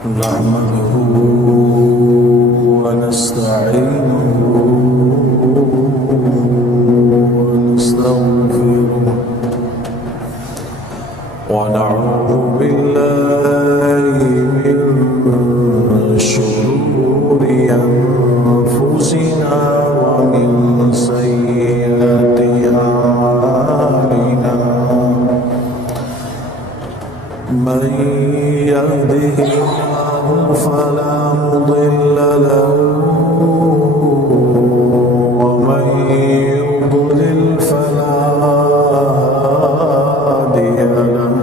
نحمده ونستعينه ونستغفره ونعوذ بالله من شرور أنفسنا ومن سيئات أعمالنا من يهده الله فلا مضل له ومن يضلل فلا هادي له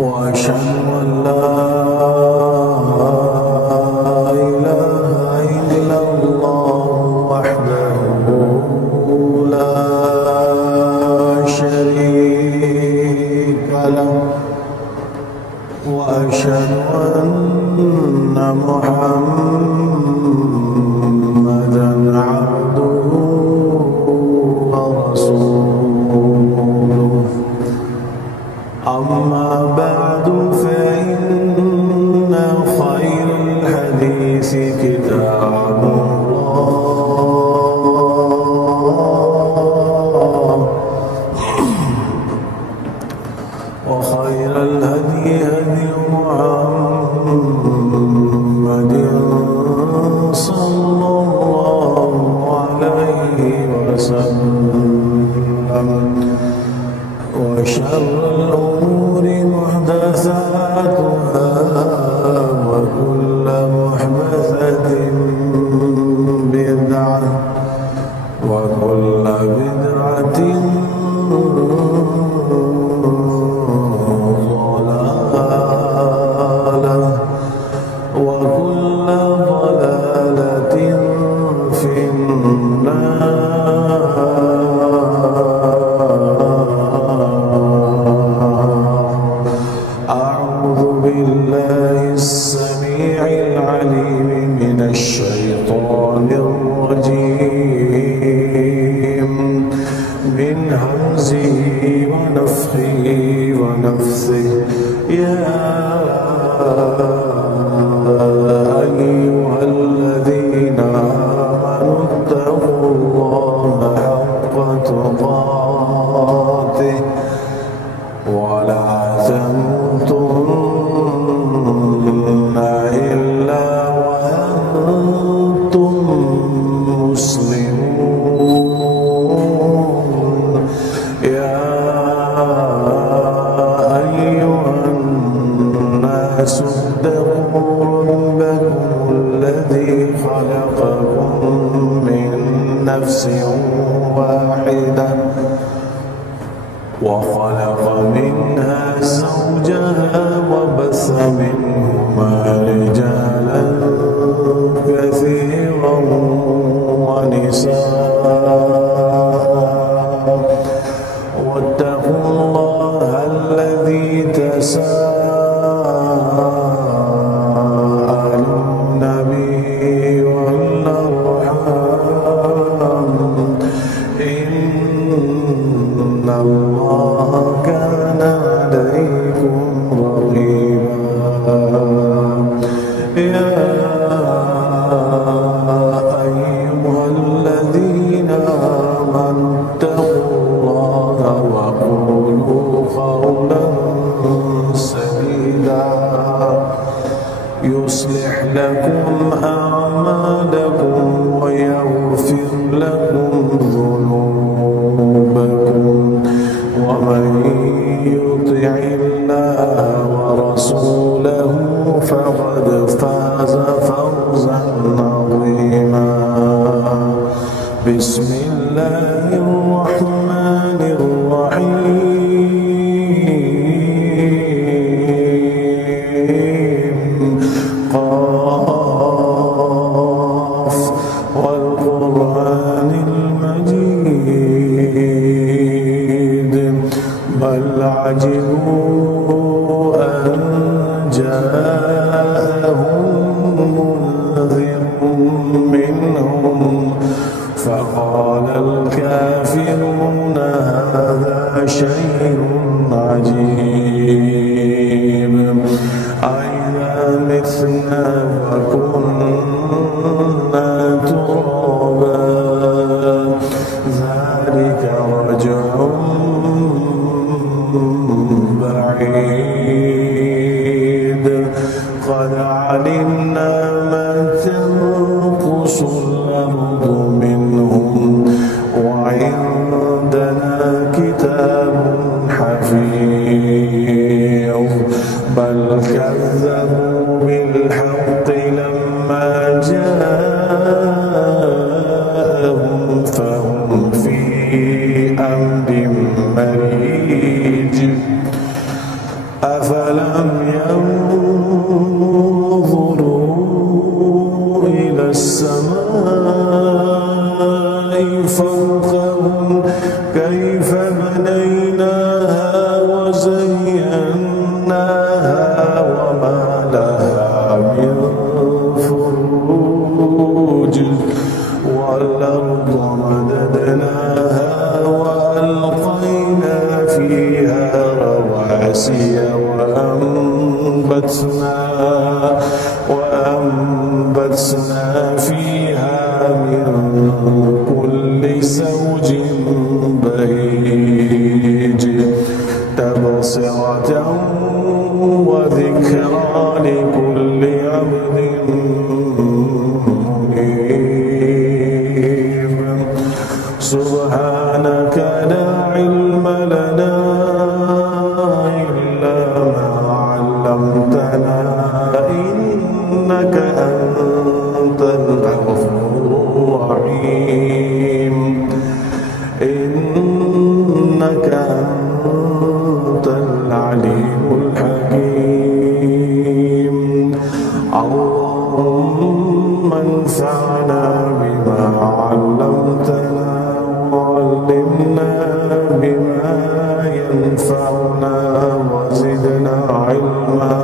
وأشهد أن لا إله إلا الله وحده لا شريك له وأشهد أن محمدًا عبده ورسوله أما بعد فإن خير الحديث كتاب الله وخير الهدي هدي محمد صلى الله عليه وسلم وشر الأمور محدثاتها وكل محدثة بدعة وكل بدعة ضلالة وكل ضلالة في النار. أعوذ بالله السميع العليم من الشيطان الرجيم من همزه ونفخه ونفثه. يا أيها الذين آمنوا اتقوا الله حق تقاته ولا تموتن إلا وأنتم مسلمون. يا أيها الناس اتقوا ربكم الذي خلقكم من نفس واحدة وخلق منها زوجها وبث منهما رجالا كثيرا ونساء واتقوا الله الذي تساءلون به والأرحام إن الله كان عليكم رقيبا. يا أيها الذين آمنوا اتقوا الله وقولوا قولا سديدا يصلح لكم أعمالكم ويغفر لكم ذنوبكم ومن يطع الله ورسوله فقد فاز فوزا عظيما. بسم الله الرحمن الرحيم. قاف والقرآن المجيد بل عجبوا أن جاءهم منذر منهم فقال الكافرون هذا شيء عجيب بل كذبوا بالحق لما جاءهم فهم في أمر مريج أفلم ينظروا إلى السماء فوقهم كيف بنيناها وزيناها وما لها من فروج والأرض مددناها وألقينا فيها رواسي وأنبتنا فيها من كل زوج بهيج تبصرة وذكرى لكل عبد منيب سبحانك لا علم لنا إلا ما علمتنا إنك أنت الغفور الرحيم إنك أنت العليم الحكيم اللهم انفعنا بما علمتنا وعلمنا بما ينفعنا وزدنا علما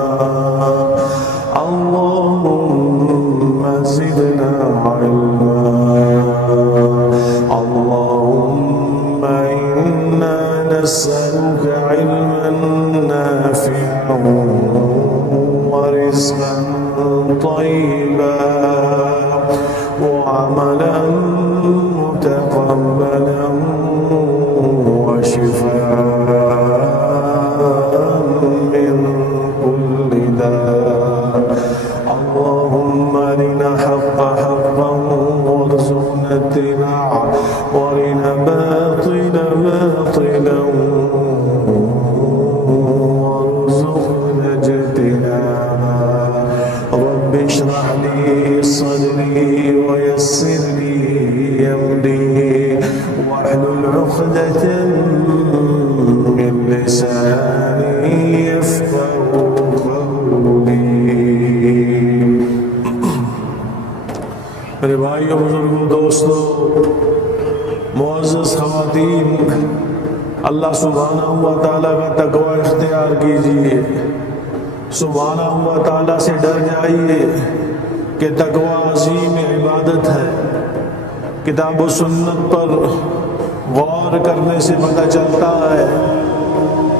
اللهم زدنا علما اللهم إنا نسألك علما نافعا ورزقا طيبا وعملا متقبلا وشفاء من كل داء اللهم أرنا حق حقا وارزقنا اتباعه وارنا باطلا باطلا وارزقنا اجتنابه رب اشرح لي صدري ويسر لي أمري واحلل عقدة من لساني يفقهوا قولي میرے بھائیوں بزرگوں دوستوں معزز خواتین اللہ سبحانہ و تعالیٰ کا تقوی اختیار کیجیے سبحانہ و تعالیٰ سے ڈر جائیے کہ تقوی عظیم عبادت ہے کتاب و سنت پر غور کرنے سے پتہ چلتا ہے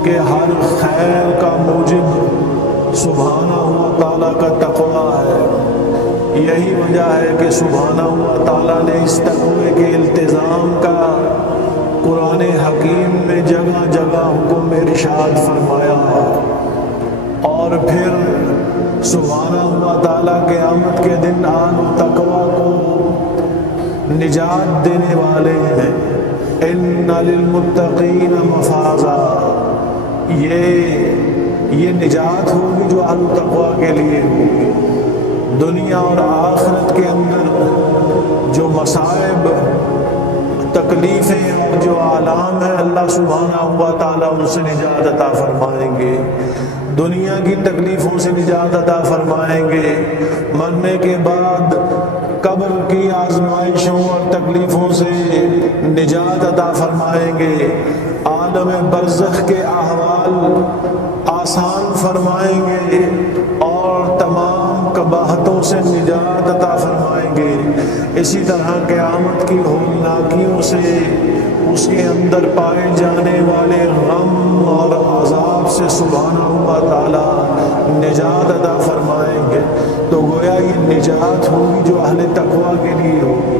کہ ہر خیر کا موجب سبحانہ و تعالیٰ کا تقوی ہے یہی وجہ ہے کہ سبحانہ و تعالیٰ نے اس تقوی کے التزام کا قرآن حکیم میں جگہ جگہ حکم ارشاد فرمایا اور پھر سبحانہ و تعالیٰ قیامت کے دن آن تقوی کو نجات دینے والے ہیں ان للمتقین مفازا یہ نجات ہوگی جو اہل تقوی کے لیے ہوگی دنیا اور آخرت کے اندر جو مصائب تکلیفیں اور جو آلام ہیں اللہ سبحانہ و تعالیٰ ان سے نجات عطا فرمائیں گے دنیا کی تکلیفوں سے نجات عطا فرمائیں گے مرنے کے بعد قبر کی آزمائشوں اور تکلیفوں سے نجات عطا فرمائیں گے عالم برزخ کے احوال آسان فرمائیں گے اور تمام قباحتوں سے نجات عطا فرمائیں گے اسی طرح قیامت کی ہولناکیوں سے اس کے اندر پائے جانے والے غم اور عذاب سے سبحانہ و تعالیٰ نجات عطا فرمائیں گے تو گویا یہ نجات ہوگی جو اہل تقوی کے لیے ہوگی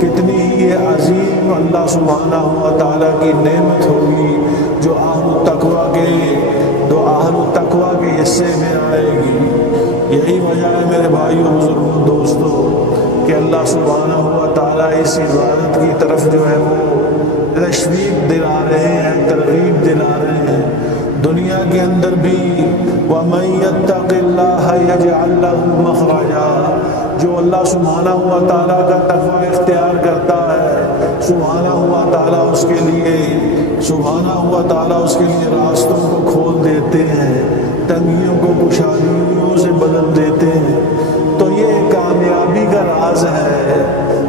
کتنی ہی یہ عظیم اللہ سبحانہ و تعالیٰ کی نعمت ہوگی جو اہل تقوی کے حصے میں آئے گی یہی وجہ ہے میرے بھائیوں بزرگوں دوستوں کہ اللہ سبحانہ و تعالیٰ اس عبادت کی طرف جو ہے وہ تشویق دلا رہے ہیں ترغیب دلا رہے ہیں دنیا کے اندر بھی وَمَن يَتَّقِ اللَّهَ يَجْعَل لَّهُ مَخْرَجًا، جو اللہ سبحانہ ہوا تعالیٰ کا تقوی اختیار کرتا ہے، سبحانہ ہوا تعالیٰ اس کے لیے راستوں کو کھول دیتے ہیں، تنگیوں کو کشادیوں سے بدل دیتے ہیں۔ تو یہ کامیابی کا راز ہے،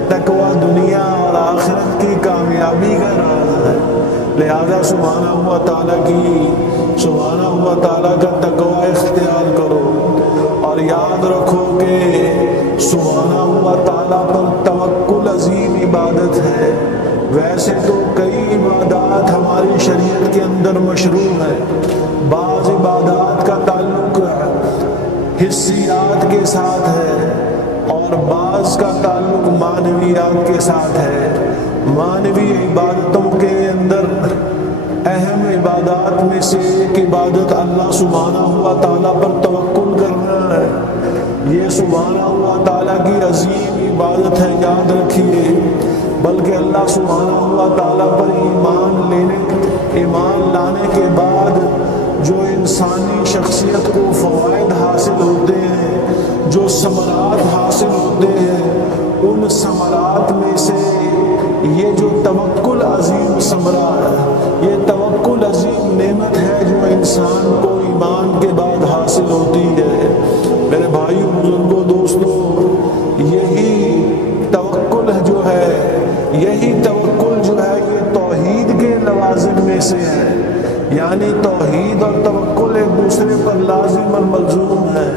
تقوی دنیا اور آخرت کی کامیابی کا راز ہے۔ لہذا سبحانہ ہوا تعالیٰ کا تقوی اختیار کرو، اور یاد رکھو کہ سبحانہ ہوا تعالیٰ پر توکل عظیم عبادت ہے۔ ویسے تو کئی عبادات ہماری شریعت کے اندر مشروع ہے، بعض عبادات کا تعلق حسیات کے ساتھ ہے اور بعض کا تعلق معنویات کے ساتھ ہے۔ معنوی عبادتوں کے اندر اہم عبادات میں سے ایک عبادت اللہ سبحانہ ہوا تعالیٰ پر توکل کرنا ہے۔ یہ سبحانہ ہوا تعالیٰ کی عظیم عبادت ہے، یاد رکھیے۔ بلکہ اللہ سبحانہ ہوا تعالیٰ پر ایمان لانے کے بعد جو انسانی شخصیت کو فوائد حاصل ہوتے ہیں، جو ثمرات حاصل ہوتے ہیں، ان ثمرات میں سے یہ جو توکل عظیم ثمرہ ہے، یہ توکل عظیم نعمت ہے جو انسان کو ایمان کے بعد حاصل ہوتی ہے۔ میرے بھائیوں، بزرگوں، دوستوں، یہی توکل جو ہے یہ توحید کے لوازم میں سے ہے، یعنی توحید اور توکل ایک دوسرے پر لازم اور ملزوم ہے۔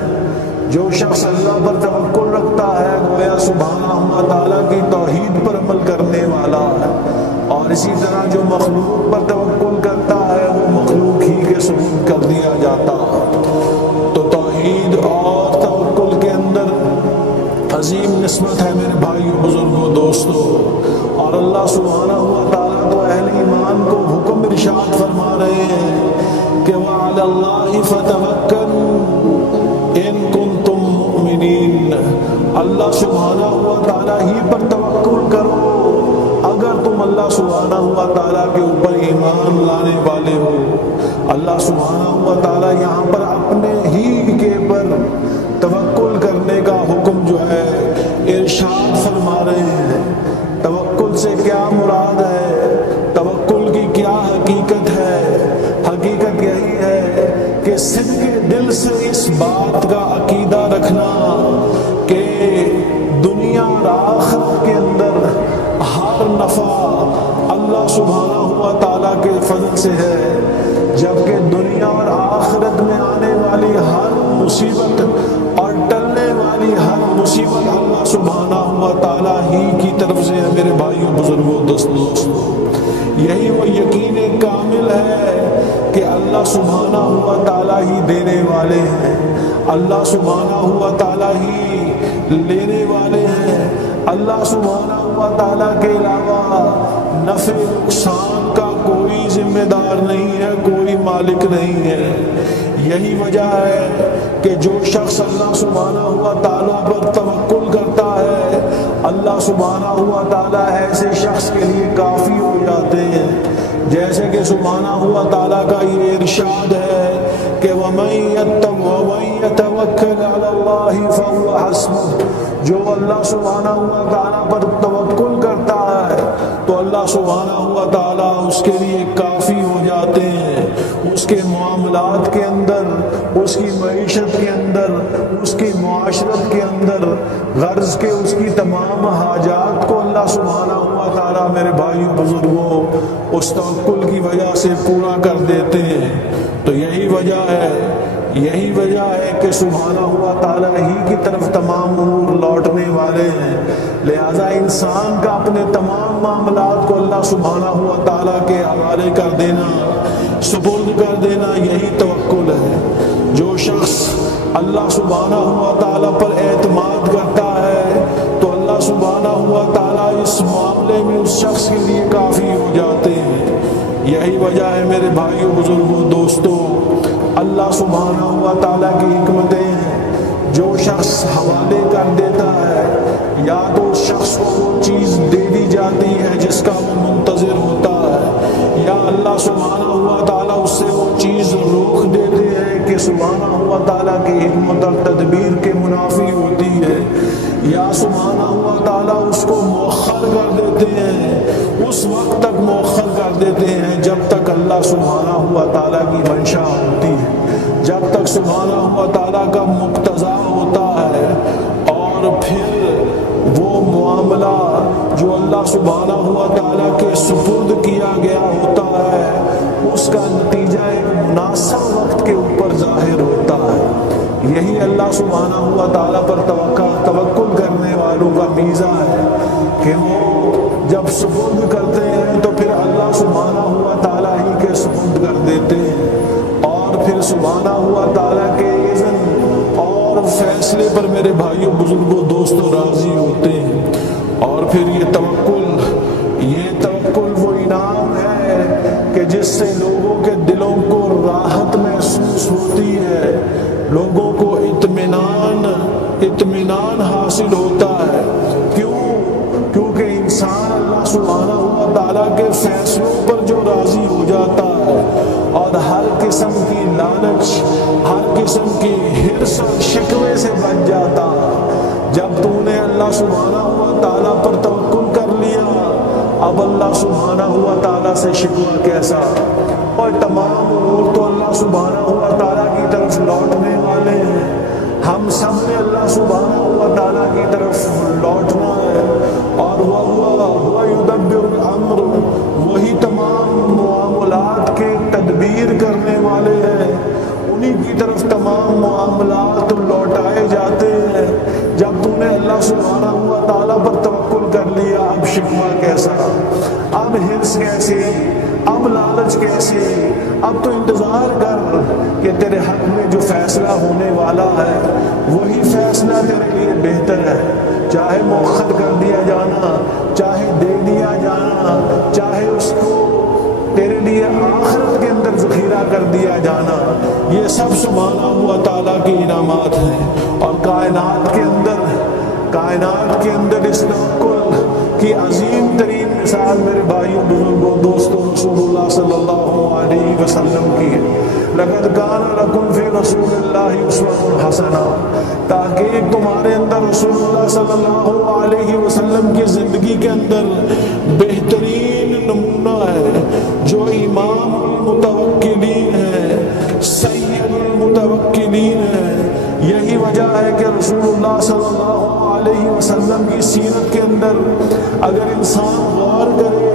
جو شخص اللہ پر توکل رکھتا ہے گویا سبحانہ ہوا تعالیٰ کی توحید پر عمل کرنے والا ہے، اور اسی طرح جو مخلوق پر توکل کرتا ہے وہ مخلوق ہی کے سبوت کر دیا جاتا ہے۔ تو توحید اور توکل کے اندر عظیم نسبت ہے میرے بھائیوں، بزرگوں، دوستوں۔ اور اللہ سبحانہ ہوا تعالیٰ تو اہل ایمان کو حکم ارشاد فرما رہے ہیں کہ وَعَلَى اللَّهِ فَتَوَكَّلُوا إِن كُنتُم مُؤْمِنِينَ، اللہ سبحانہ ہوا تعالیٰ ہی پر توکل کرو اگر تم اللہ سبحانہ ہوا تعالیٰ کے اوپر ایمان لانے والے ہو۔ اللہ سبحانہ ہوا تعالیٰ یہاں پر اپنے ہی کے پر توکل کرنے کا حکم جو ہے ارشاد فرما رہے ہیں۔ توکل سے کیا مراد ہے؟ توکل کی کیا حقیقت ہے؟ حقیقت یہی ہے کہ صدق دل سے اس بات کا عقیدہ رکھنا کہ دنیا اور آخرت کے اندر ہر نفع اللہ سبحانہ ہوا تعالیٰ کے فضل سے ہے، جبکہ دنیا اور آخرت میں آنے والی ہر مصیبت اور ٹلنے والی ہر مصیبت اللہ سبحانہ ہوا تعالیٰ ہی کی طرف سے ہے۔ میرے بھائیوں، بزرگوں، دوستوں، یہی وہ یقین کامل ہے کہ اللہ سبحانہ ہوا تعالیٰ ہی دینے والے ہیں، اللہ سبحانہ ہوا تعالیٰ ہی لینے والے ہیں۔ اللہ سبحانہ ہوا تعالیٰ کے علاوہ نفع نقصان کا کوئی ذمہ دار نہیں ہے، کوئی مالک نہیں ہے۔ یہی وجہ ہے کہ جو شخص اللہ سبحانہ ہوا تعالیٰ پر توکل کرتا ہے، اللہ سبحانہ ہوا تعالیٰ ایسے شخص کے لیے کافی ہو جاتے ہیں۔ جیسے کہ سبحانہ ہوا تعالیٰ کا یہ ارشاد ہے کہ وَمَن يَتَوَكَّلْ عَلَى اللَّهِ فَهُوَ حَسْبُهُ، جو اللہ سبحانہ ہوا تعالیٰ پر توکل کرتا ہے تو اللہ سبحانہ ہوا تعالیٰ اس کے لیے کافی ہو جاتے ہیں۔ اس کے معاملات کے اندر، اس کی معیشت کے اندر، اس کی معاشرت کے اندر، غرض کے اس کی تمام حاجات کو اللہ سبحانہ ہوا تعالیٰ میرے بھائیوں، بزرگوں، اس توکل کی وجہ سے پورا کر دیتے ہیں۔ تو یہی وجہ ہے کہ سبحانہ ہوا تعالیٰ ہی کی طرف تمام امور لوٹنے والے ہیں۔ لہذا انسان کا اپنے تمام معاملات کو اللہ سبحانہ ہوا تعالیٰ کے حوالے کر دینا، سپرد کر دینا، یہی توکل ہے۔ جو شخص اللہ سبحانہ ہوا تعالیٰ پر اعتماد کرتا ہے تو اللہ سبحانہ ہوا تعالیٰ اس معاملے میں اس شخص کے لیے کافی ہو جاتے ہیں۔ یہی وجہ ہے میرے بھائیوں، بزرگوں، دوستوں، اللہ سبحانہ ہوا تعالیٰ کی حکمتیں ہیں۔ جو شخص حوالے کر دیتا ہے یا تو اس شخص کو وہ چیز دے دی جاتی ہے جس کا وہ منتظر ہوتا ہے، یا اللہ سبحانہ و تعالیٰ اس سے وہ چیز روک دیتے ہیں کہ سبحانہ و تعالیٰ کی حکمت اور تدبیر کے منافی ہوتی ہے، یا سبحانہ و تعالیٰ اس کو مؤخر کر دیتے ہیں، اس وقت تک مؤخر کر دیتے ہیں جب تک اللہ سبحانہ و تعالیٰ کی منشا ہوتی ہے، جب تک سبحانہ و تعالیٰ کا مقتضا ہوتا ہے، اور پھر وہ معاملہ جو اللہ سبحانہ و تعالیٰ کے سپرد کیا گیا ہوتا ہے اس کا نتیجہ ایک مناسب وقت کے اوپر ظاہر ہوتا ہے۔ یہی اللہ سبحانہ و تعالیٰ پر توکل کرنے والوں کا میزہ ہے کہ وہ جب سپرد کرتے ہیں تو پھر اللہ سبحانہ و تعالیٰ ہی کے سپرد کر دیتے ہیں، اور پھر سبحانہ و تعالیٰ کے اذن اور فیصلے پر میرے بھائیوں بزرگوں دوستوں راضی ہوتے ہیں۔ اور پھر یہ توکل وہ انعام ہے کہ جس سے لوگوں کے دلوں کو راحت محسوس ہوتی ہے، لوگوں کو اطمینان حاصل ہوتا ہے۔ کیونکہ انسان اللہ سبحانہ و تعالیٰ کے فیصلوں پر جو راضی ہو جاتا ہے اور ہر قسم کی لالچ، ہر قسم کی حرص اور شکوے سے بچ جاتا ہے۔ جب تو نے اللہ سبحانہ و تعالیٰ پر توکل کر لیا، اب اللہ سبحانہ و تعالیٰ سے شکوہ کیسا؟ اور تمام امور تو اللہ سبحانہ و تعالیٰ کی طرف لوٹنے والے ہیں، ہم سب نے اللہ سبحانہ و تعالیٰ کی طرف لوٹنا ہے، اور وہ یدبر الامر، وہی تمام معاملات کے تدبیر کرنے والے ہیں، انہی کی طرف تمام معاملات لوٹائے جاتے ہیں۔ جب تو نے اللہ سبحانہ و تعالیٰ پر توکل کر لیا، اب شکوہ کیسا، اب حرص کیسی، اب لالچ کیسی؟ اب تو انتظار کر کہ تیرے حق میں جو فیصلہ ہونے والا ہے وہی فیصلہ تیرے لیے بہتر ہے، چاہے مؤخر کر دیا جانا، چاہے دے دیا جانا، چاہے اس کو تیرے لیے آخرت کے اندر ذخیرہ کر دیا جانا، یہ سب سبحانہ و تعالیٰ کی انعامات ہیں۔ اور کائنات کے اندر اس توکل کی عظیم ترین مثال میرے بھائیوں بزرگوں دوستوں رسول اللہ صلی اللہ علیہ وسلم کی ہے۔ لقد کان لکم فی رسول اللہ اسوۃ حسنہ، تحقیق تمہارے اندر رسول اللہ صلی اللہ علیہ وسلم کی زندگی کے اندر بہترین نمونہ ہے، جو امام المتوکلین ہے، سید المتوکلین ہے۔ یہی وجہ ہے کہ رسول اللہ صلی اللہ علیہ وسلم کی سیرت کے اندر اگر انسان غور کرے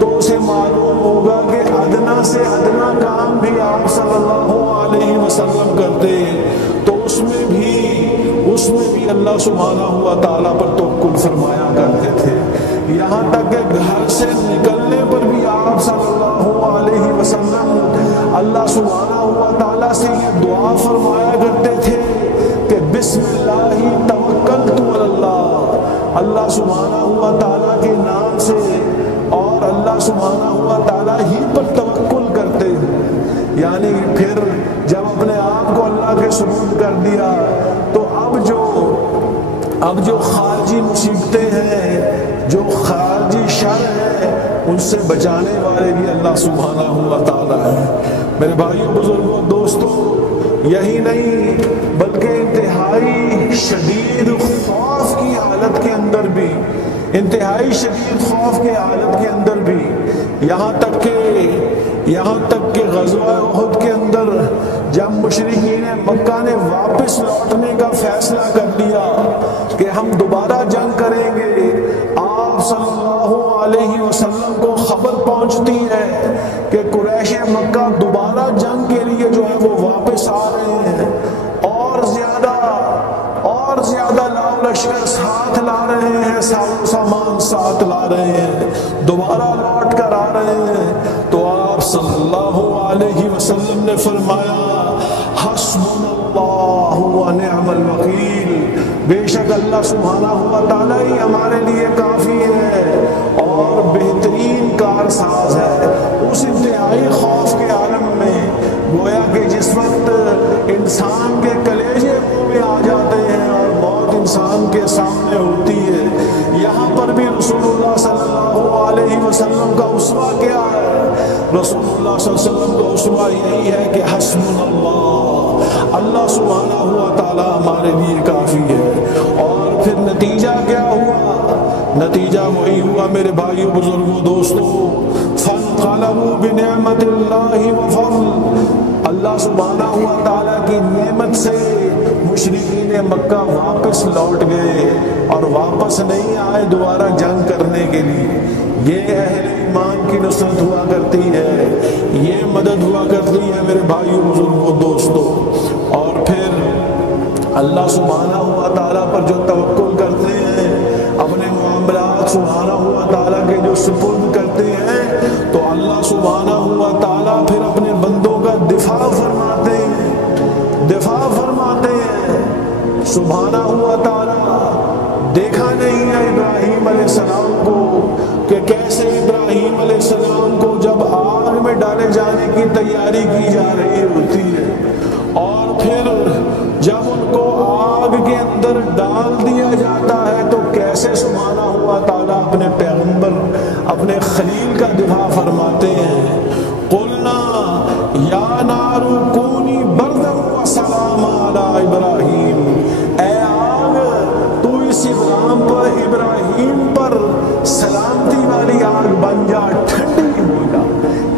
تو اسے معلوم ہوگا کہ ادنا سے ادنا کام بھی آپ صلی اللہ علیہ وسلم کرتے، تو اس میں بھی اللہ سبحانہ و تعالیٰ پر توکل فرمایا کرتے تھے۔ یہاں تک کہ گھر سے نکلنے پر بھی آپ صلی اللہ علیہ وسلم اللہ سبحانہ و تعالیٰ سے یہ دعا فرمایا کرتے تھے کہ بسم اللہ توکلت علی اللہ، اللہ سبحانہ و تعالیٰ کے نام سے اور اللہ سبحانہ و تعالیٰ ہی پر توکل کرتے ہیں۔ یعنی پھر جب اپنے آپ کو اللہ کے سپرد کر دیا تو اب جو خارجی مصیبتیں ہیں، جو خارجی شر ہے، ان سے بچانے والے بھی اللہ سبحانہ و تعالیٰ ہے۔ میرے بھائیوں بزرگوں دوستوں، یہی نہیں بلکہ انتہائی شدید خوف کی حالت کے اندر بھی، انتہائی شدید خوف کی حالت کے اندر بھی، یہاں تک کہ غزوہ احد کے اندر جب مشرکین مکہ نے واپس لوٹنے کا فیصلہ کر لیا کہ ہم دوبارہ جنگ کریں گے، آپ صلی اللہ علیہ وسلم کو خبر پہنچتی ہے کہ قریش مکہ دوبارہ جنگ کے لیے جو ہے وہ واپس آ رہے ہیں، اور زیادہ لاؤ لشکر ساتھ لا رہے ہیں، سامان ساتھ لا رہے ہیں، دوبارہ لوٹ کر آ رہے ہیں، تو آپ صلی اللہ علیہ وسلم نے فرمایا حسبنا اللہ و نعم الوکیل، بے شک اللہ سبحانہ و تعالیٰ ہی ہمارے لیے کافی ہے اور بہترین کارساز ہے۔ اس انتہائی خوف کے عالم میں گویا کہ جس وقت انسان کے کلیجے منہ میں آ جاتے ہیں اور موت انسان کے سامنے ہوتی ہے، یہاں پر بھی رسول اللہ صلی اللہ علیہ وسلم وسلم کا اسوہ کیا ہے؟ رسول اللہ صلی اللہ علیہ وسلم کا اسوہ یہی ہے کہ حسبنا اللہ، اللہ سبحانہ ہوا تعالیٰ ہمارے لیے کافی ہے۔ اور پھر نتیجہ کیا ہوا؟ نتیجہ وہی ہوا میرے بھائیوں بزرگوں دوستوں، فانقلبوا بنعمت اللہ وفضل، اللہ سبحانہ ہوا تعالیٰ کی نعمت سے مشرکین مکہ واپس لوٹ گئے اور واپس نہیں آئے دوبارہ جنگ کرنے کے لیے۔ یہ اہل ایمان کی نصرت ہوا کرتی ہے، یہ مدد ہوا کرتی ہے میرے بھائیوں بزرگوں دوستوں۔ اور پھر اللہ سبحانہ ہوا تعالیٰ پر جو توکل کرتے ہیں، اپنے معاملات سبحانہ ہوا تعالیٰ کے جو سپرد کرتے ہیں، تو اللہ سبحانہ ہوا تعالیٰ پھر اپنے بندوں کا دفاع فرماتے ہیں، دفاع فرماتے ہیں۔ سبحانہ ہوا تعالیٰ دیکھا نہیں ہے ابراہیم علیہ السلام کو کہ کیسے ابراہیم علیہ السلام کو جب آگ میں ڈالے جانے کی تیاری کی جا رہی ہوتی ہے اور پھر جب ان کو آگ کے اندر ڈال دیا جاتا ہے تو کیسے سبحانہ ہوا تعالیٰ اپنے پیغمبر اپنے خلیل کا دفاع فرماتے ہیں۔ قلنا یا نار کونی بردا وسلاما علی ابراہیم، اے آگ تو اس ابراہیم پر سلامتی والی آگ بن جا، ٹھنڈی ہو جا۔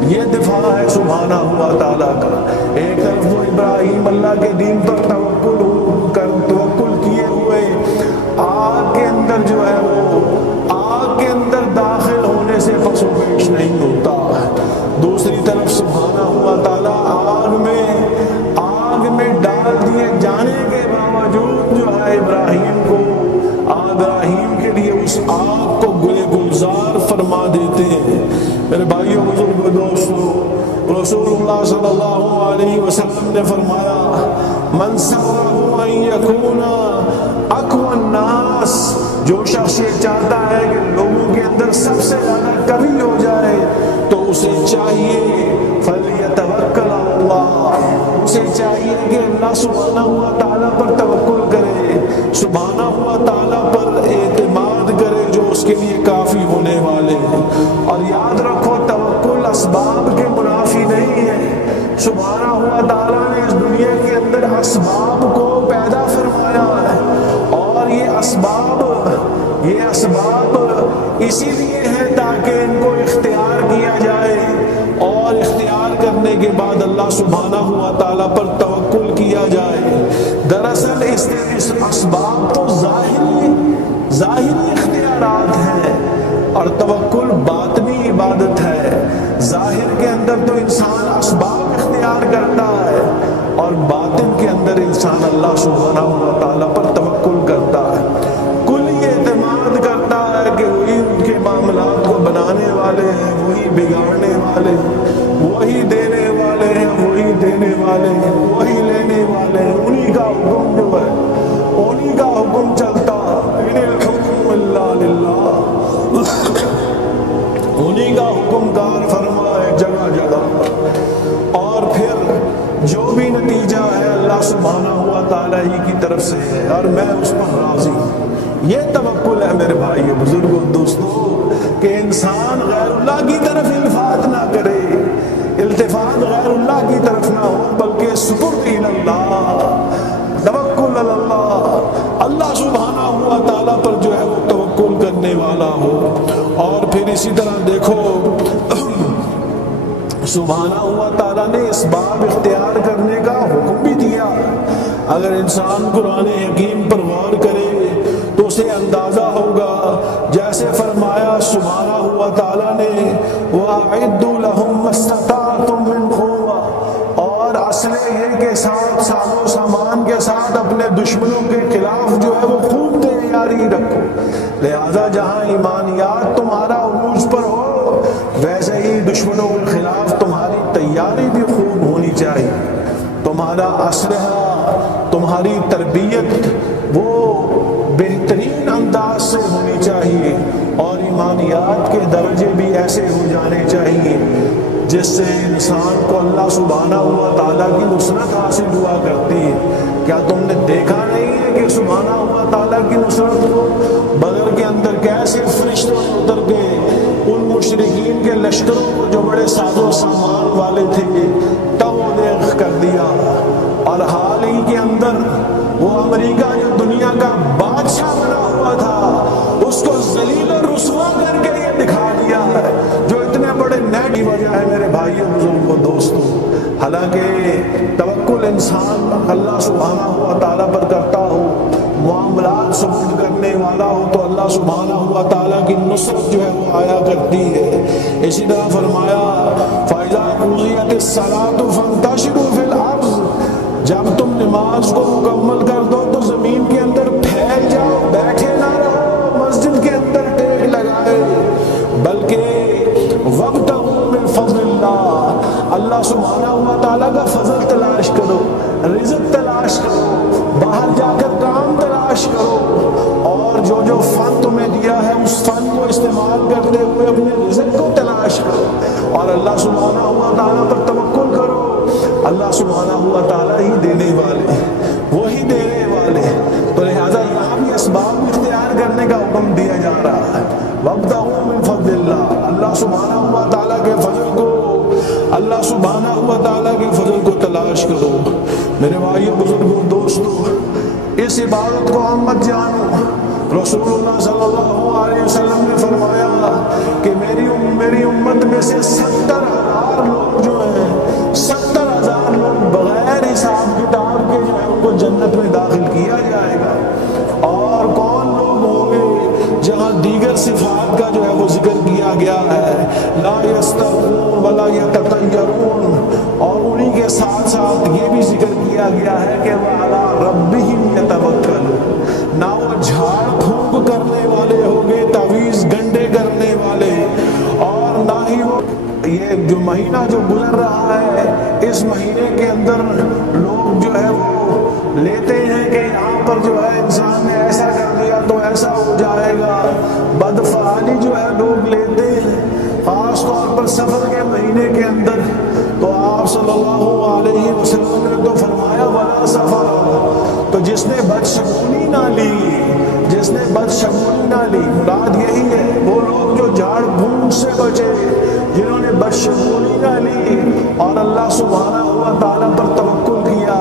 یہ دفاع ہے سبحانہ ہوا تعالیٰ کا۔ ایک طرف وہ ابراہیم اللہ کے دین پر توکل کیے ہوئے آگ کے اندر جو ہے وہ آگ کے اندر داخل ہونے سے پس و پیش نہیں ہوتا، دوسری طرف سبحانہ ہوا تعالیٰ آگ میں ڈال دیے جانے کے باوجود جو ہے ابراہیم کے لیے اس آگ کو گلے گلزار فرما دیتے ہیں۔ میرے بھائیوں بزرگوں دوستوں، رسول اللہ صلی اللہ علیہ وسلم نے فرمایا من سرہ ان یکون اقوی الناس، جو شخص یہ چاہتا ہے کہ لوگوں کے اندر سب سے زیادہ کمی ہو جائے تو اسے چاہیے فلیتوکل علی اللہ، اسے چاہیے کہ اللہ سبحانہ ہوا تعالیٰ پر توکل کرے، سبحانہ ہوا تعالیٰ پر اعتماد کرے جو اس کے لیے کافی ہونے والے ہیں۔ اور یاد رکھو توکل اسباب کے منافی نہیں ہے، سبحانہ ہوا تعالیٰ نے اس دنیا کے اندر اسباب کو پیدا فرمایا ہے اور یہ اسباب اسی لیے ہے تاکہ ان کو اختیار کیا جائے اور اختیار کرنے کے بعد اللہ سبحانہ ہوا تعالیٰ پر توکل کیا جائے۔ دراصل اس اسباب تو ظاہری اختیارات ہیں اور توکل باطنی عبادت ہے۔ ظاہر کے اندر تو انسان اسباب اختیار کرتا ہے اور باطن کے اندر انسان اللہ سبحانہ و تعالیٰ پر توکل کرتا ہے، کلی اعتماد کرتا ہے کہ وہی ان کے معاملات کو بنانے والے ہیں، وہی بگاڑنے والے ہیں، وہی دینے والے ہیں، وہی دینے والے ہیں، وہی لینے والے ہیں، انہی کا حکم جو ہے انہی کا حکم چلتا، ان الحکم الا للہ، انہی کا حکم کار فرما ہے جگہ جگہ پر۔ اور پھر جو بھی نتیجہ ہے اللہ سبحانہ ہوا تعالیٰ ہی کی طرف سے ہے اور میں اس پر راضی ہوں۔ یہ توکل ہے میرے بھائیو بزرگوں دوستوں کہ انسان غیر اللہ کی طرف التفات نہ کرے، التفات غیر اللہ کی طرف نہ ہو بلکہ سپرد اللہ، توکل اللہ، اللہ سبحانہ ہوا تعالیٰ پر جو ہے وہ توکل کرنے والا ہو۔ اور پھر اسی طرح دیکھو سبحانہ ہوا تعالیٰ نے اسباب اختیار کرنے کا حکم بھی دیا۔ اگر انسان قرآن حکیم پر غور کرے تو اسے اندازہ ہوگا، جیسے فرمایا سبحانہ ہوا تعالیٰ نے وَأَعِدُّوا لَهُم مَّا اسْتَطَعْتُم مِّن قُوَّةٍ، اور اسلحے کے ساتھ ساز و سامان کے ساتھ اپنے دشمنوں کے خلاف جو ہے وہ خوب تیاری رکھو۔ لہذا جہاں ایمانیات تمہارا عروج پر ہو ویسے ہی دشمنوں کے خلاف تمہاری تیاری بھی خوب ہونی چاہیے، تمہارا اسلحہ، تمہاری تربیت وہ بہترین انداز سے ہونی چاہیے اور ایمانیات کے درجے بھی ایسے ہو جانے چاہیے جس سے انسان کو اللہ سبحانہ ہوا تعالیٰ کی نصرت حاصل ہوا کرتی ہے۔ کیا تم نے دیکھا نہیں ہے کہ سبحانہ ہوا تعالیٰ کی نصرت کو بدر کے اندر کیسے فرشتوں اتر کے ان مشرکین مشرکین کے لشکروں کو جو بڑے ساز و سامان والے تھے تب دیکھ کر دیا، اور حال ہی کے اندر وہ امریکہ جو دنیا کا بادشاہ بنا ہوا تھا اس کو ذلیل و رسوا کر کے یہ دکھا دیا ہے، جو اتنے بڑے نیک کی وجہ ہے میرے بھائیوں بزرگوں دوستوں۔ حالانکہ توکل انسان اللہ سبحانہ و تعالیٰ پر کرتا ہو، معاملات سپرد کرنے والا ہو تو اللہ سبحانہ و تعالیٰ کی نصرت جو ہے وہ آیا کرتی ہے۔ اسی طرح فرمایا فَإِذَا قُضِيَتِ الصَّلَاةُ فَانتَشِرُوا فِي الْأَرْضِ، جب تم نماز کو مکمل کر دو تو زمین کے اندر پھیل جاؤ، بیٹھے نہ رہو مسجد کے اندر ٹیک لگائے، بلکہ وَابْتَغُوا مِن فَضْلِ اللَّهِ، اللہ سبحانہ و تعالیٰ کا فضل تلاش کرو، رزق تلاش کرو، باہر جا کر کام تلاش کرو، اور جو جو فن تمہیں دیا ہے اس فن کو استعمال کرتے ہوئے اپنے رزق کو تلاش کرو، اور اللہ سبحانہ و تعالیٰ پر توکل کرو۔ اللہ سبحانہ و تعالیٰ ہی دینے والے، وہی دینے والے، تو لہٰذا یہاں بھی اسباب اختیار کرنے کا حکم دیا جا رہا ہے۔ وَابْتَغُوا مِن فَضْلِ اللَّهِ، اللہ سبحانہ و تعالیٰ کے فضل کو، اللہ سبحانہ و تعالیٰ کے فضل کو تلاش کرو۔ میرے بھائیوں بزرگوں دوستوں، اس عبادت کو ہم مت جانو۔ رسول اللہ صلی اللہ علیہ وسلم نے فرمایا کہ میری امت میں سے 70,000 لوگ جو ہیں، 70,000 لوگ بغیر حساب کتاب کے جو ہے ان کو جنت میں داخل کیا جائے گا۔ اور کون لوگ ہوں گے؟ جہاں دیگر صفات کا جو ہے وہ ذکر کیا گیا ہے، لا یسترقون ولا یتطیرون، اور انہی کے ساتھ ساتھ یہ بھی ذکر کیا گیا ہے کہ وعلی ربہم یتوکلون، نہ وہ جھاڑ پھونک کرنے والے ہوں گے، تعویذ گنڈے کرنے والے، اور نہ ہی وہ یہ جو مہینہ جو گزر رہا ہے اس مہینے کے اندر لوگ جو ہے وہ لیتے ہیں کہ یہاں پر جو ہے انسان نے ایسا کر دیا تو ایسا ہو جائے گا، بدفعالی جو ہے لوگ لیتے ہیں خاص طور پر سفر کے مہینے کے اندر۔ تو آپ صلی اللہ علیہ وسلم نے تو فرمایا ولا سفر، تو جس نے بدشگونی نہ لی، جس نے بدشگونی نہ لی، مراد یہی ہے وہ لوگ جو جھاڑ پھونک سے بچے، جنہوں نے بدشگونی نہ لی اور اللہ سبحانہ و تعالیٰ پر توکل کیا،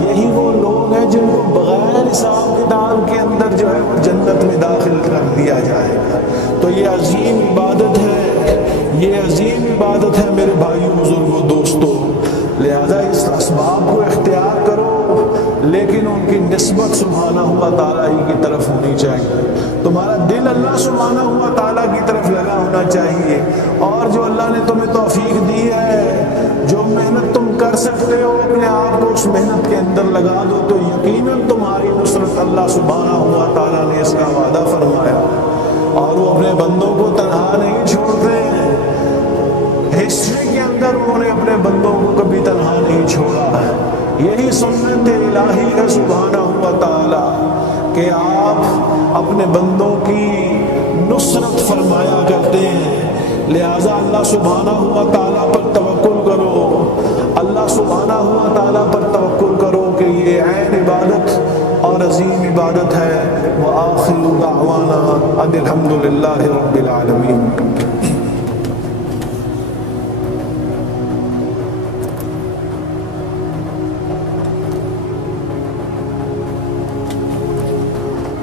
یہی وہ لوگ ہیں جن کو بغیر حساب کتاب کے اندر جو ہے وہ جنت میں داخل کر دیا جائے گا۔ تو یہ عظیم عبادت ہے، یہ عظیم عبادت ہے میرے بھائیوں بزرگوں دوستوں، لہذا اس اسباب کو اختیار کرو لیکن ان کی نسبت سبحانہ ہوا تعالیٰ ہی کی طرف ہونی چاہیے۔ تمہارا دل اللہ سبحانہ ہوا تعالیٰ کی طرف لگا ہونا چاہیے، اور جو اللہ نے تمہیں توفیق دی ہے، جو محنت تم کر سکتے ہو اپنے آپ کو اس محنت کے اندر لگا دو، تو یقیناً تمہاری نصرت اللہ سبحانہ ہوا تعالیٰ نے اس کا وعدہ فرمایا، اور وہ اپنے بندوں کو تنہا نہیں چھوڑتے ہیں۔ ہسٹری کے اندر انہوں نے اپنے بندوں کو کبھی تنہا نہیں چھوڑا ہے۔ یہی سنت الہی ہے سبحانہ ہوا تعالیٰ کہ آپ اپنے بندوں کی نصرت فرمایا کرتے ہیں، لہٰذا اللہ سبحانہ ہوا تعالیٰ پر توکل کرو، اللہ سبحانہ ہوا تعالیٰ پر توکل کرو کہ یہ عین عبادت اور عظیم عبادت ہے۔ وآخر دعوانا ان الحمد للہ رب العالمین۔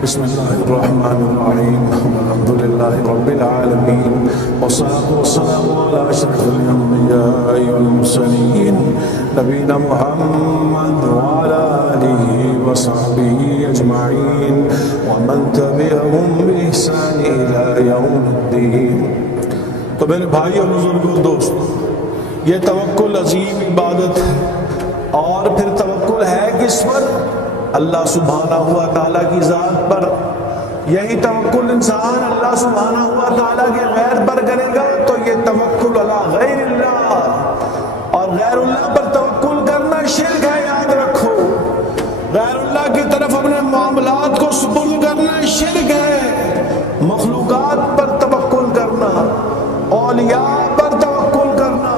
بسم اللہ الرحمن الرحیم، الحمد للہ رب العالمین، والصلاة والسلام علی اشرف الانبیاء والمرسلین، نبینا محمد وعلی آلہ وصحبہ اجمعین، ومن تبعهم بإحسان الی یوم الدین۔ تو میرے بھائی اور بزرگوں دوستوں، یہ توکل عظیم عبادت ہے، اور پھر توکل ہے کس پر؟ اللہ سبحانہ ہوا تعالیٰ کی ذات پر۔ یہی توکل انسان اللہ سبحانہ ہوا تعالیٰ کے غیر پر کرے گا تو یہ توکل علی غیر اللہ، اور غیر اللہ پر توکل کرنا شرک ہے، یاد رکھو۔ غیر اللہ کی طرف اپنے معاملات کو سپرد کرنا شرک ہے۔ مخلوقات پر توکل کرنا، اولیاء پر توکل کرنا،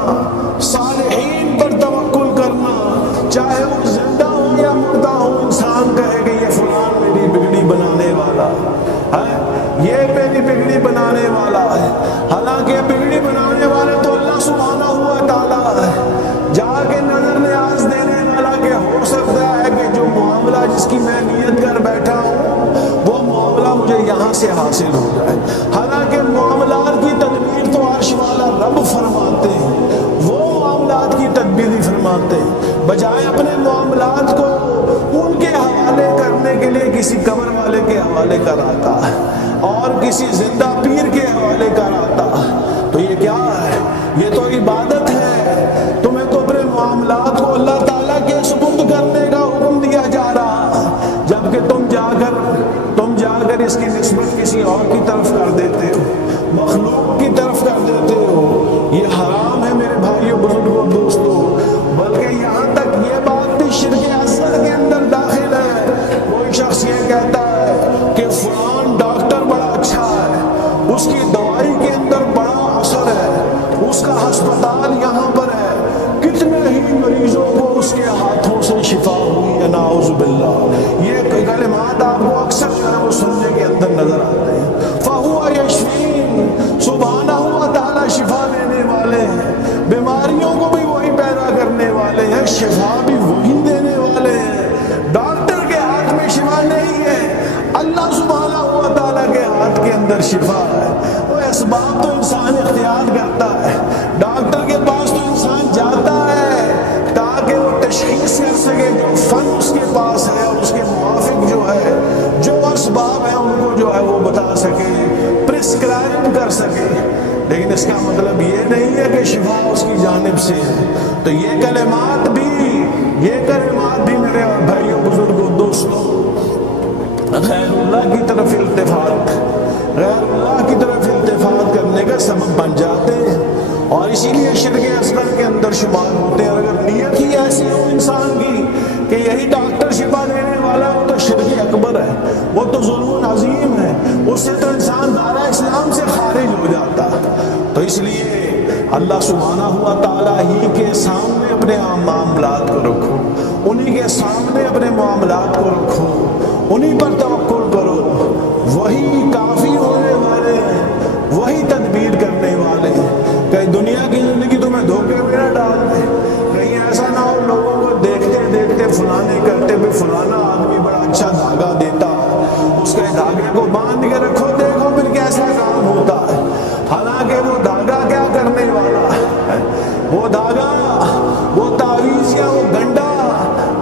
صالحین پر توکل کرنا، چاہے وہ زندہ ہو یا مردہ ہو، انسان کہے کہ یہ فلان میری بگڑی بنانے والا ہے، یہ میری بگڑی بنانے والا ہے، حالانکہ بگڑی میں نیت کر بیٹھا ہوں وہ معاملہ مجھے یہاں سے حاصل ہو جائے۔ حالانکہ معاملات کی تدبیر تو عرش والا رب فرماتے ہیں، وہ معاملات کی تدبیر فرماتے ہیں، بجائے اپنے معاملات کو ان کے حوالے کرنے کے لیے کسی قبر والے کے حوالے کراتا اور کسی زندہ پیر کے حوالے کراتا۔ تو یہ کیا ہے؟ یہ تو عبادت ہے۔ تمہیں تو اپنے معاملات کو اللہ تعالیٰ کے سپرد کرنے کا حکم دیا جا رہا، جبکہ تم جا کر اس کی نسبت کسی اور کی طرف کر دیتے ہو، مخلوق کی طرف کر دیتے ہو۔ یہ حرام ہے میرے بھائیوں، بزرگوں، دوستوں۔ بلکہ یہاں تک یہ بات بھی شرک اصغر کے اندر داخل ہے۔ کوئی شخص یہ کہتا ہے کہ فلان ڈاکٹر بڑا اچھا ہے، اس کی دوائی کے اندر بڑا اثر ہے، اس کا ہسپتال یہاں پر ہے، کتنے ہی مریضوں کو اس کے ہاتھوں سے شفا ہوئی ہے، نعوذ باللہ۔ یہ کلمات آپ کو اکثر جو ہے وہ سننے کے اندر نظر آتے ہیں۔ فَهُوَ يَشْفِينِ، سبحانہ و تعالیٰ شفا دینے والے ہیں، بیماریوں کو بھی وہی پیدا کرنے والے ہیں، شفا بھی وہی دینے والے ہیں۔ ڈاکٹر کے ہاتھ میں شفا نہیں ہے، اللہ سبحانہ و تعالیٰ کے ہاتھ کے اندر شفا ہے۔ وہ اسباب تو انسان اختیار کرتا ہے، ڈاکٹر کے پاس تو انسان جاتا ہے تاکہ وہ تشخیص کر سکے، جو فن اس کے پاس ہے اور اس کے موافق جو ہے جو اسباب ہیں ان کو جو ہے وہ بتا سکے، پرسکرائب کر سکے۔ لیکن اس کا مطلب یہ نہیں ہے کہ شفا اس کی جانب سے ہے۔ تو یہ کلمات بھی میرے بھائیوں، بزرگوں، دوستوں، غیر اللہ کی طرف التفات کرنے کا سبب بن جاتے ہیں، اور اسی لیے شرک اصغر کے اندر شمار ہوتے ہیں۔ اگر نیت ہی ایسی ہو انسان کی کہ یہی ڈاکٹر شفا دینے والا ہو تو شرک اکبر ہے، وہ تو ظلم عظیم ہے، اس سے تو انسان دائرہ اسلام سے خارج ہو جاتا۔ تو اس لیے اللہ سبحانہ ہوا تعالیٰ ہی کے سامنے اپنے معاملات کو رکھو، انہی کے سامنے اپنے معاملات کو رکھو، انہی پر توکل کرو، وہی کافی ہونے والے ہیں، وہی تدبیر کرنے والے ہیں۔ کہیں دنیا کی زندگی تمہیں دھوکے میں نہ ڈال دے، کہیں ایسا نہ ہو لوگوں کو دیکھتے دیکھتے فلانے کرتے ہوئے فلانا آدمی بڑا اچھا دھاگا دیتا ہے، اس کے دھاگے کو باندھ کے رکھو، دیکھو پھر کیسا کام ہوتا ہے۔ حالانکہ وہ دھاگا کیا کرنے والا ہے؟ وہ دھاگا، وہ تعویذ یا وہ گنڈا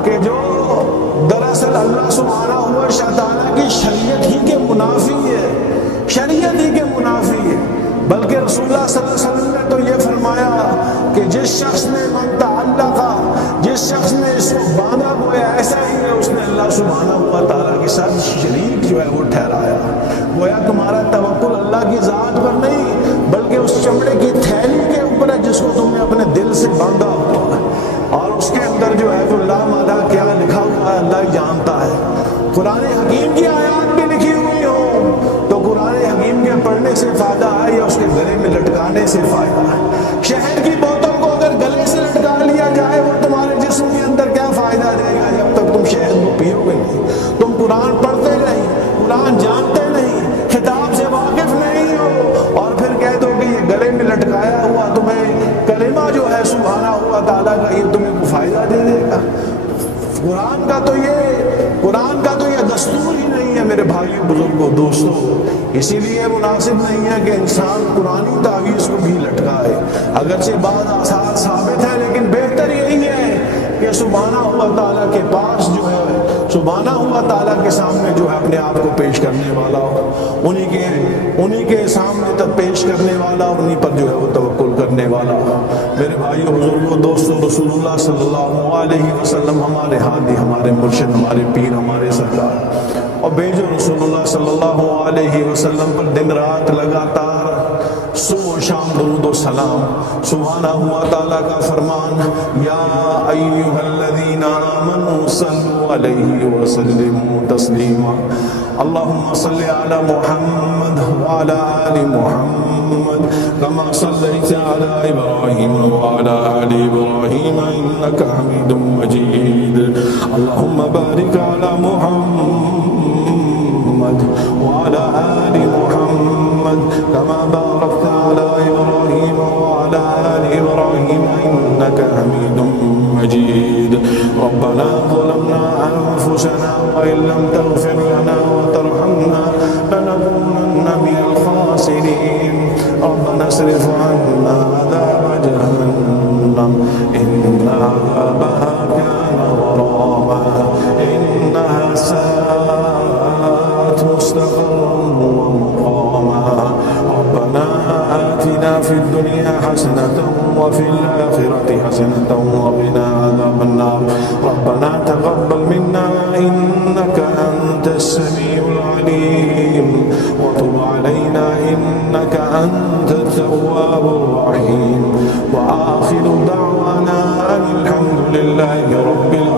کہ جو دراصل اللہ سبحانہ ہوا تعالیٰ کی شریعت ہی کے منافی ہے، شریعت ہی کے منافی ہے۔ بلکہ رسول اللہ صلی اللہ علیہ وسلم نے تو یہ فرمایا کہ جس شخص نے من تعلق، جس شخص نے اس کو باندھا گویا ایسا ہی ہے اس نے اللہ سبحانہ ہوا تعالیٰ کے ساتھ شریک جو ہے وہ ٹھہرایا۔ گویا تمہارا توکل اللہ کی ذات پر نہیں بلکہ اس چمڑے کی تھیلی کے اوپر ہے جس کو تم نے اپنے دل سے باندھا ہوا ہے، اور اس کے اندر جو ہے وہ لا مالا کیا لکھا ہوا ہے اللہ ہی جانتا ہے۔ قرآن حکیم کی آیات بھی لکھی ہوئی ہو تو قرآن حکیم کے پڑھنے سے فائدہ ہے یا اس کے گلے میں لٹکانے سے فائدہ ہے؟ شہد کی بوتل کو اگر گلے سے لٹکا لیا جائے وہ تمہارے جسم کے اندر کیا فائدہ دے گا جب تک تم شہد کو پیو گے نہیں؟ تم قرآن پڑھتے نہیں، قرآن جانتے نہیں، خطاب سے واقف نہیں ہو، اور پھر کہہ دو کہ یہ گلے میں لٹکایا ہوا تمہیں کلمہ جو ہے سبحانہ ہوا تعالیٰ کا یہ تمہیں کوئی فائدہ دے دے گا؟ قرآن کا تو یہ دستور ہی نہیں ہے میرے بھائیوں، بزرگوں، دوستوں۔ اسی لیے مناسب نہیں ہے کہ انسان قرآنی تعویذ کو بھی لٹکائے، اگرچہ بعض آثار ثابت ہے لیکن بہتر یہی ہے کہ سبحانہ ہوا تعالیٰ کے پاس جو ہے، سبحانہ ہوا تعالیٰ کے سامنے جو ہے اپنے آپ کو پیش کرنے والا ہو، انہی کے سامنے تک پیش کرنے والا، انہی پر جو ہے وہ توکل کرنے والا ہو۔ میرے بھائیوں، بزرگوں، دوستوں، رسول اللہ صلی اللہ علیہ وسلم ہمارے ہادی، ہمارے مرشد، ہمارے پیر، ہمارے سرکار، اور بیجو رسول اللہ صلی اللہ علیہ وسلم پر دن رات لگاتار صبح و شام درود و سلام۔ سبحانہ ہوا تعالیٰ کا فرمان، یا ایھا الذین آمنوا صلوا علیہ وسلموا تسلیما۔ اللہم صل علی محمد وعلی آل محمد کما صلیت علی ابراہیم وعلی آل ابراہیم انک حمید مجید۔ اللہم بارک علی محمد وعلى آل محمد كما باركت على إبراهيم وعلى آل إبراهيم إنك حميد مجيد۔ ربنا ظلمنا أنفسنا أنفسنا وإن لم تغفر لنا وترحمنا لنكونن من الخاسرين ربنا اصرف عنا عذاب جهنم إن عذابها كان غراما إنها ساءت مستقرا ومقاما ربنا آتنا في الدنيا حسنة وفي الآخرة حسنة وقنا عذاب النار ربنا تقبل منا إنك أنت السميع العليم وتب علينا إنك أنت التواب الرحيم وآخر دعوانا أن الحمد لله رب العالمين.